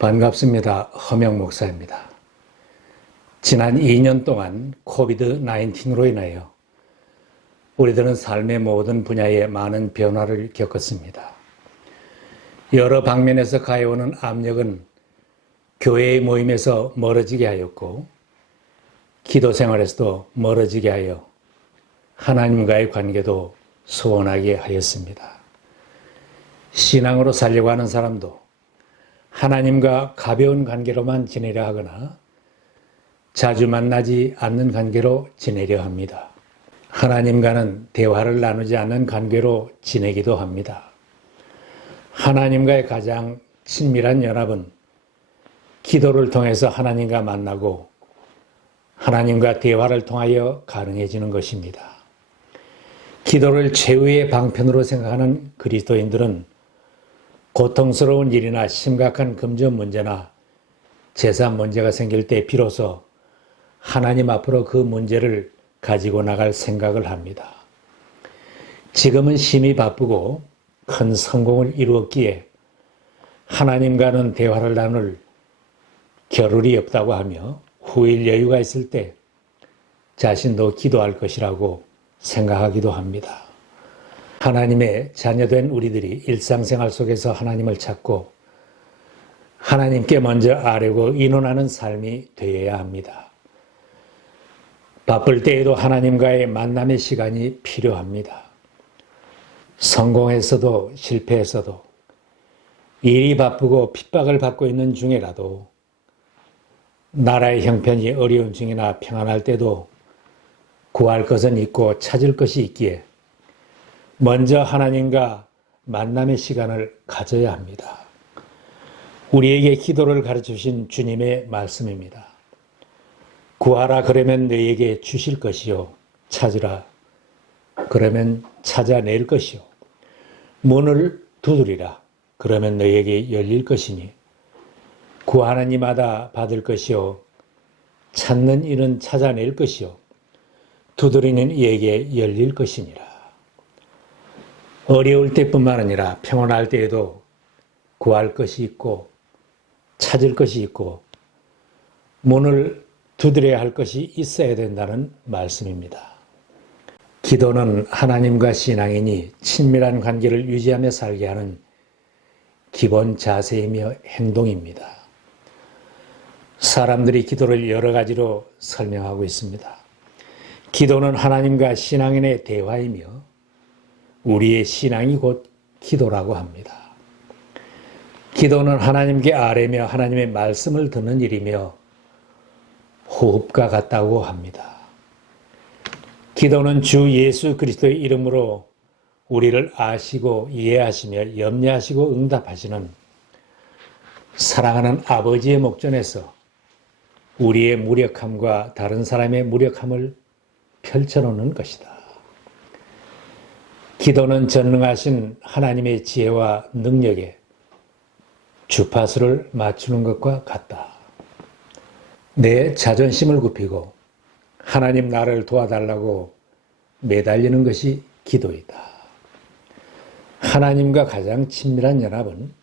반갑습니다. 허명 목사입니다. 지난 2년 동안 코비드-19로 인하여 우리들은 삶의 모든 분야에 많은 변화를 겪었습니다. 여러 방면에서 가해오는 압력은 교회의 모임에서 멀어지게 하였고, 기도 생활에서도 멀어지게 하여 하나님과의 관계도 소원하게 하였습니다. 신앙으로 살려고 하는 사람도 하나님과 가벼운 관계로만 지내려 하거나 자주 만나지 않는 관계로 지내려 합니다. 하나님과는 대화를 나누지 않는 관계로 지내기도 합니다. 하나님과의 가장 친밀한 연합은 기도를 통해서 하나님과 만나고 하나님과 대화를 통하여 가능해지는 것입니다. 기도를 최후의 방편으로 생각하는 그리스도인들은 고통스러운 일이나 심각한 금전 문제나 재산 문제가 생길 때 비로소 하나님 앞으로 그 문제를 가지고 나갈 생각을 합니다. 지금은 심히 바쁘고 큰 성공을 이루었기에 하나님과는 대화를 나눌 겨를이 없다고 하며 후일 여유가 있을 때 자신도 기도할 것이라고 생각하기도 합니다. 하나님의 자녀된 우리들이 일상생활 속에서 하나님을 찾고 하나님께 먼저 아뢰고 의논하는 삶이 되어야 합니다. 바쁠 때에도 하나님과의 만남의 시간이 필요합니다. 성공했어도 실패했어도 일이 바쁘고 핍박을 받고 있는 중에라도 나라의 형편이 어려운 중이나 평안할 때도 구할 것은 있고 찾을 것이 있기에 먼저 하나님과 만남의 시간을 가져야 합니다. 우리에게 기도를 가르치신 주님의 말씀입니다. 구하라 그러면 너희에게 주실 것이요, 찾으라 그러면 찾아낼 것이요, 문을 두드리라 그러면 너희에게 열릴 것이니 구하는 이마다 받을 것이요, 찾는 이는 찾아낼 것이요, 두드리는 이에게 열릴 것이니라. 어려울 때뿐만 아니라 평온할 때에도 구할 것이 있고 찾을 것이 있고 문을 두드려야 할 것이 있어야 된다는 말씀입니다. 기도는 하나님과 신앙인이 친밀한 관계를 유지하며 살게 하는 기본 자세이며 행동입니다. 사람들이 기도를 여러 가지로 설명하고 있습니다. 기도는 하나님과 신앙인의 대화이며 우리의 신앙이 곧 기도라고 합니다. 기도는 하나님께 아뢰며 하나님의 말씀을 듣는 일이며 호흡과 같다고 합니다. 기도는 주 예수 그리스도의 이름으로 우리를 아시고 이해하시며 염려하시고 응답하시는 사랑하는 아버지의 목전에서 우리의 무력함과 다른 사람의 무력함을 펼쳐놓는 것이다. 기도는 전능하신 하나님의 지혜와 능력에 주파수를 맞추는 것과 같다. 내 자존심을 굽히고 하나님 나를 도와달라고 매달리는 것이 기도이다. 하나님과 가장 친밀한 연합은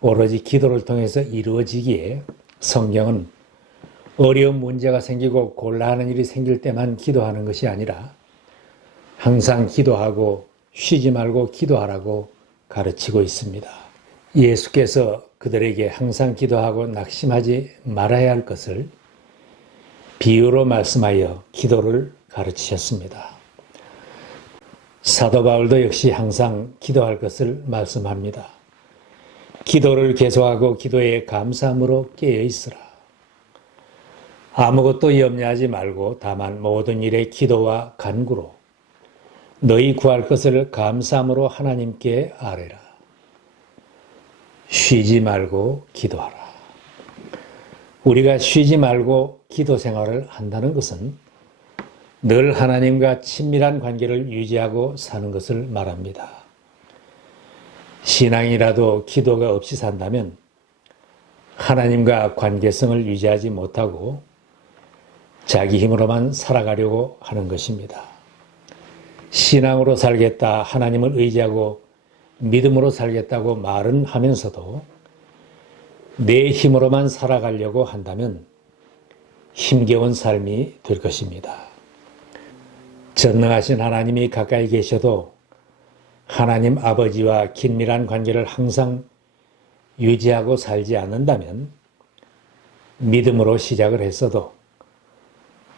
오로지 기도를 통해서 이루어지기에 성경은 어려운 문제가 생기고 곤란한 일이 생길 때만 기도하는 것이 아니라 항상 기도하고 쉬지 말고 기도하라고 가르치고 있습니다. 예수께서 그들에게 항상 기도하고 낙심하지 말아야 할 것을 비유로 말씀하여 기도를 가르치셨습니다. 사도 바울도 역시 항상 기도할 것을 말씀합니다. 기도를 계속하고 기도에 감사함으로 깨어 있으라. 아무것도 염려하지 말고 다만 모든 일에 기도와 간구로 너희 구할 것을 감사함으로 하나님께 아뢰라. 쉬지 말고 기도하라. 우리가 쉬지 말고 기도 생활을 한다는 것은 늘 하나님과 친밀한 관계를 유지하고 사는 것을 말합니다. 신앙이라도 기도가 없이 산다면 하나님과 관계성을 유지하지 못하고 자기 힘으로만 살아가려고 하는 것입니다. 신앙으로 살겠다, 하나님을 의지하고 믿음으로 살겠다고 말은 하면서도 내 힘으로만 살아가려고 한다면 힘겨운 삶이 될 것입니다. 전능하신 하나님이 가까이 계셔도 하나님 아버지와 긴밀한 관계를 항상 유지하고 살지 않는다면 믿음으로 시작을 했어도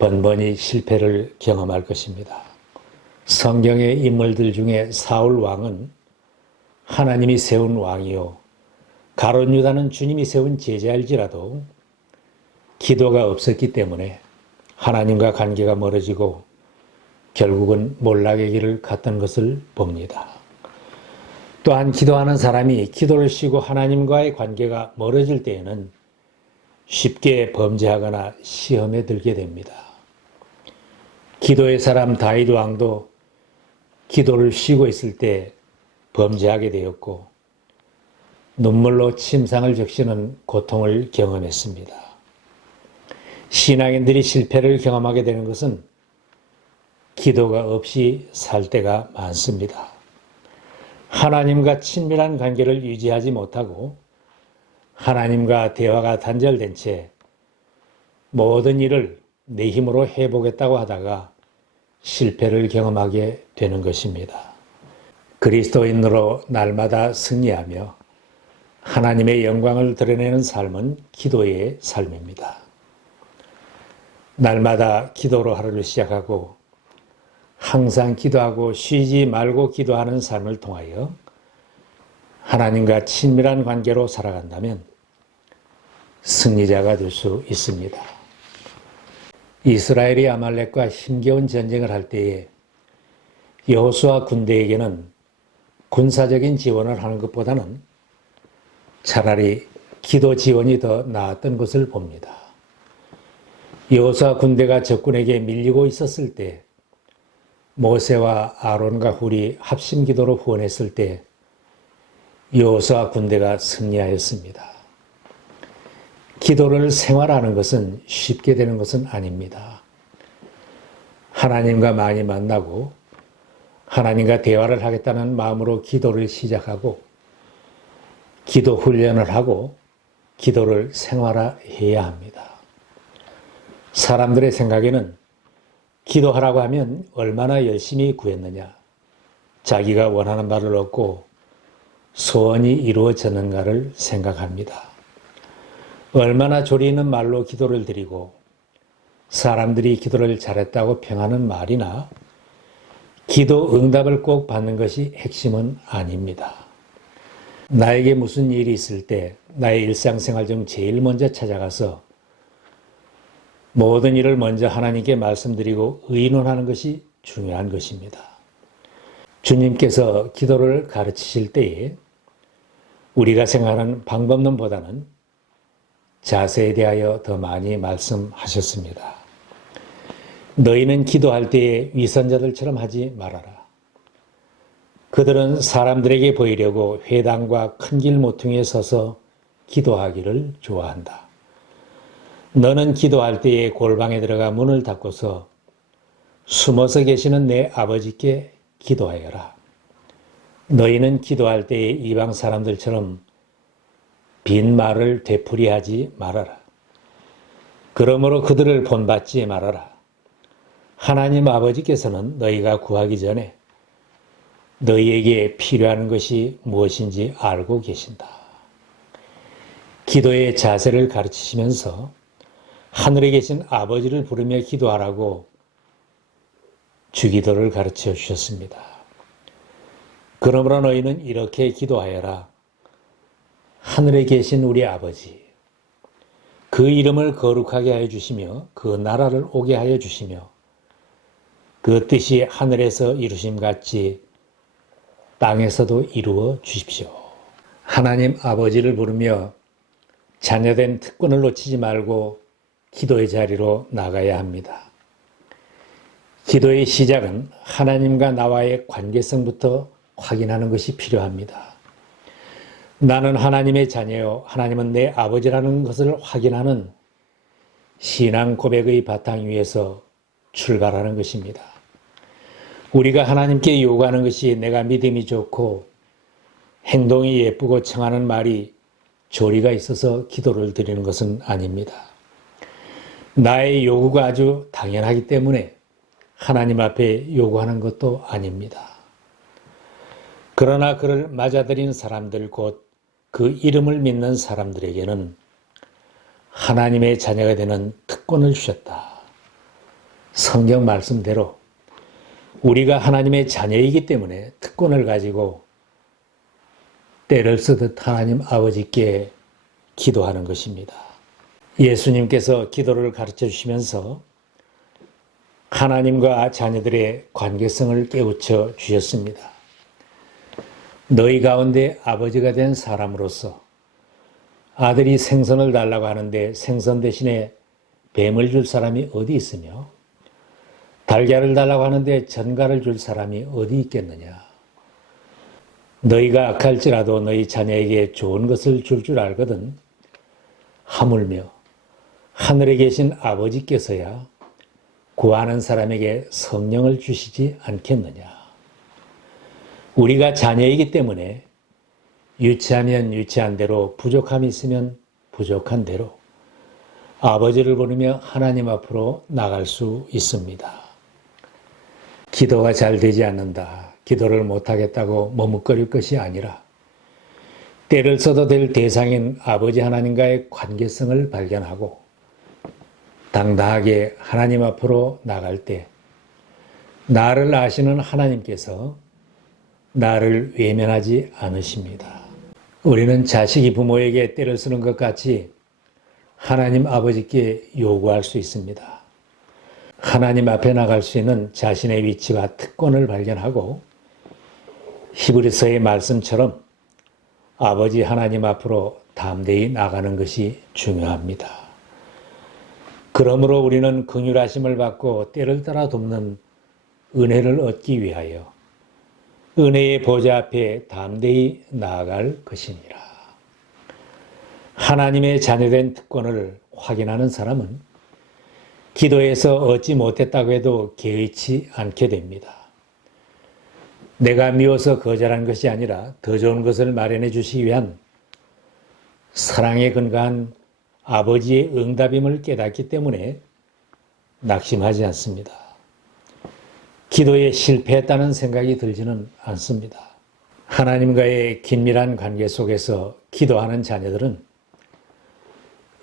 번번이 실패를 경험할 것입니다. 성경의 인물들 중에 사울 왕은 하나님이 세운 왕이요 가룟 유다는 주님이 세운 제자일지라도 기도가 없었기 때문에 하나님과 관계가 멀어지고 결국은 몰락의 길을 갔던 것을 봅니다. 또한 기도하는 사람이 기도를 쉬고 하나님과의 관계가 멀어질 때에는 쉽게 범죄하거나 시험에 들게 됩니다. 기도의 사람 다윗 왕도 기도를 쉬고 있을 때 범죄하게 되었고 눈물로 침상을 적시는 고통을 경험했습니다. 신앙인들이 실패를 경험하게 되는 것은 기도가 없이 살 때가 많습니다. 하나님과 친밀한 관계를 유지하지 못하고 하나님과 대화가 단절된 채 모든 일을 내 힘으로 해보겠다고 하다가 실패를 경험하게 되는 것입니다. 그리스도인으로 날마다 승리하며 하나님의 영광을 드러내는 삶은 기도의 삶입니다. 날마다 기도로 하루를 시작하고 항상 기도하고 쉬지 말고 기도하는 삶을 통하여 하나님과 친밀한 관계로 살아간다면 승리자가 될 수 있습니다. 이스라엘이 아말렉과 힘겨운 전쟁을 할 때에 여호수아 군대에게는 군사적인 지원을 하는 것보다는 차라리 기도 지원이 더 나았던 것을 봅니다. 여호수아 군대가 적군에게 밀리고 있었을 때 모세와 아론과 훌이 합심 기도로 후원했을 때 여호수아 군대가 승리하였습니다. 기도를 생활하는 것은 쉽게 되는 것은 아닙니다. 하나님과 많이 만나고 하나님과 대화를 하겠다는 마음으로 기도를 시작하고 기도 훈련을 하고 기도를 생활해야 합니다. 사람들의 생각에는 기도하라고 하면 얼마나 열심히 구했느냐, 자기가 원하는 바를 얻고 소원이 이루어졌는가를 생각합니다. 얼마나 조리 있는 말로 기도를 드리고 사람들이 기도를 잘했다고 평하는 말이나 기도 응답을 꼭 받는 것이 핵심은 아닙니다. 나에게 무슨 일이 있을 때 나의 일상생활 중 제일 먼저 찾아가서 모든 일을 먼저 하나님께 말씀드리고 의논하는 것이 중요한 것입니다. 주님께서 기도를 가르치실 때에 우리가 생각하는 방법론보다는 자세에 대하여 더 많이 말씀하셨습니다. 너희는 기도할 때에 위선자들처럼 하지 말아라. 그들은 사람들에게 보이려고 회당과 큰 길 모퉁이에 서서 기도하기를 좋아한다. 너는 기도할 때에 골방에 들어가 문을 닫고서 숨어서 계시는 내 아버지께 기도하여라. 너희는 기도할 때에 이방 사람들처럼 빈 말을 되풀이하지 말아라. 그러므로 그들을 본받지 말아라. 하나님 아버지께서는 너희가 구하기 전에 너희에게 필요한 것이 무엇인지 알고 계신다. 기도의 자세를 가르치시면서 하늘에 계신 아버지를 부르며 기도하라고 주기도를 가르쳐 주셨습니다. 그러므로 너희는 이렇게 기도하여라. 하늘에 계신 우리 아버지, 그 이름을 거룩하게 하여 주시며 그 나라를 오게 하여 주시며 그 뜻이 하늘에서 이루심같이 땅에서도 이루어 주십시오. 하나님 아버지를 부르며 자녀된 특권을 놓치지 말고 기도의 자리로 나가야 합니다. 기도의 시작은 하나님과 나와의 관계성부터 확인하는 것이 필요합니다. 나는 하나님의 자녀요, 하나님은 내 아버지라는 것을 확인하는 신앙 고백의 바탕 위에서 출발하는 것입니다. 우리가 하나님께 요구하는 것이 내가 믿음이 좋고 행동이 예쁘고 청하는 말이 조리가 있어서 기도를 드리는 것은 아닙니다. 나의 요구가 아주 당연하기 때문에 하나님 앞에 요구하는 것도 아닙니다. 그러나 그를 맞아들인 사람들, 곧 그 이름을 믿는 사람들에게는 하나님의 자녀가 되는 특권을 주셨다. 성경 말씀대로 우리가 하나님의 자녀이기 때문에 특권을 가지고 때를 쓰듯 하나님 아버지께 기도하는 것입니다. 예수님께서 기도를 가르쳐 주시면서 하나님과 자녀들의 관계성을 깨우쳐 주셨습니다. 너희 가운데 아버지가 된 사람으로서 아들이 생선을 달라고 하는데 생선 대신에 뱀을 줄 사람이 어디 있으며 달걀을 달라고 하는데 전갈을 줄 사람이 어디 있겠느냐. 너희가 악할지라도 너희 자녀에게 좋은 것을 줄 알거든 하물며 하늘에 계신 아버지께서야 구하는 사람에게 성령을 주시지 않겠느냐. 우리가 자녀이기 때문에 유치하면 유치한 대로, 부족함이 있으면 부족한 대로 아버지를 부르며 하나님 앞으로 나갈 수 있습니다. 기도가 잘 되지 않는다, 기도를 못하겠다고 머뭇거릴 것이 아니라 때를 써도 될 대상인 아버지 하나님과의 관계성을 발견하고 당당하게 하나님 앞으로 나갈 때 나를 아시는 하나님께서 나를 외면하지 않으십니다. 우리는 자식이 부모에게 때를 쓰는 것 같이 하나님 아버지께 요구할 수 있습니다. 하나님 앞에 나갈 수 있는 자신의 위치와 특권을 발견하고 히브리서의 말씀처럼 아버지 하나님 앞으로 담대히 나가는 것이 중요합니다. 그러므로 우리는 긍휼하심을 받고 때를 따라 돕는 은혜를 얻기 위하여 은혜의 보좌 앞에 담대히 나아갈 것이니라. 하나님의 자녀된 특권을 확인하는 사람은 기도에서 얻지 못했다고 해도 개의치 않게 됩니다. 내가 미워서 거절한 것이 아니라 더 좋은 것을 마련해 주시기 위한 사랑에 근거한 아버지의 응답임을 깨닫기 때문에 낙심하지 않습니다. 기도에 실패했다는 생각이 들지는 않습니다. 하나님과의 긴밀한 관계 속에서 기도하는 자녀들은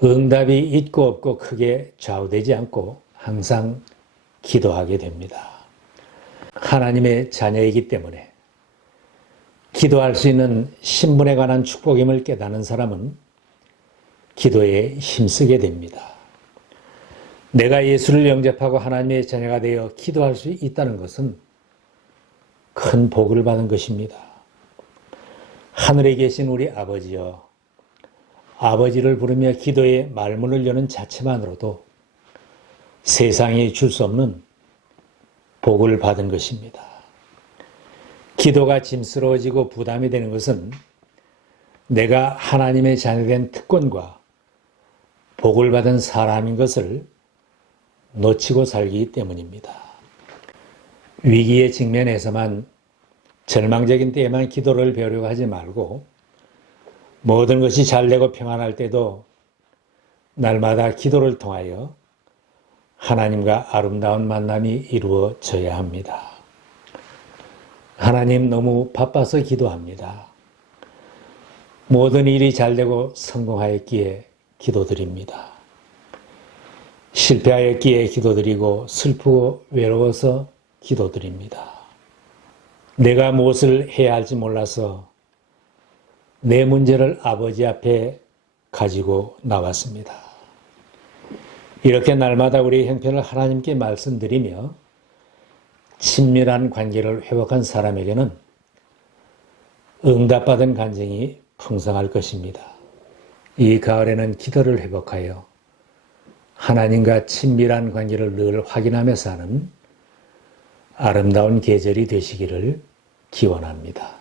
응답이 있고 없고 크게 좌우되지 않고 항상 기도하게 됩니다. 하나님의 자녀이기 때문에 기도할 수 있는 신분에 관한 축복임을 깨닫는 사람은 기도에 힘쓰게 됩니다. 내가 예수를 영접하고 하나님의 자녀가 되어 기도할 수 있다는 것은 큰 복을 받은 것입니다. 하늘에 계신 우리 아버지여, 아버지를 부르며 기도의 말문을 여는 자체만으로도 세상이 줄 수 없는 복을 받은 것입니다. 기도가 짐스러워지고 부담이 되는 것은 내가 하나님의 자녀된 특권과 복을 받은 사람인 것을 놓치고 살기 때문입니다. 위기에 직면해서만, 절망적인 때에만 기도를 배우려고 하지 말고 모든 것이 잘되고 평안할 때도 날마다 기도를 통하여 하나님과 아름다운 만남이 이루어져야 합니다. 하나님, 너무 바빠서 기도합니다. 모든 일이 잘되고 성공하였기에 기도드립니다. 실패하였기에 기도드리고 슬프고 외로워서 기도드립니다. 내가 무엇을 해야 할지 몰라서 내 문제를 아버지 앞에 가지고 나왔습니다. 이렇게 날마다 우리의 형편을 하나님께 말씀드리며 친밀한 관계를 회복한 사람에게는 응답받은 간증이 풍성할 것입니다. 이 가을에는 기도를 회복하여 하나님과 친밀한 관계를 늘 확인하며 사는 아름다운 계절이 되시기를 기원합니다.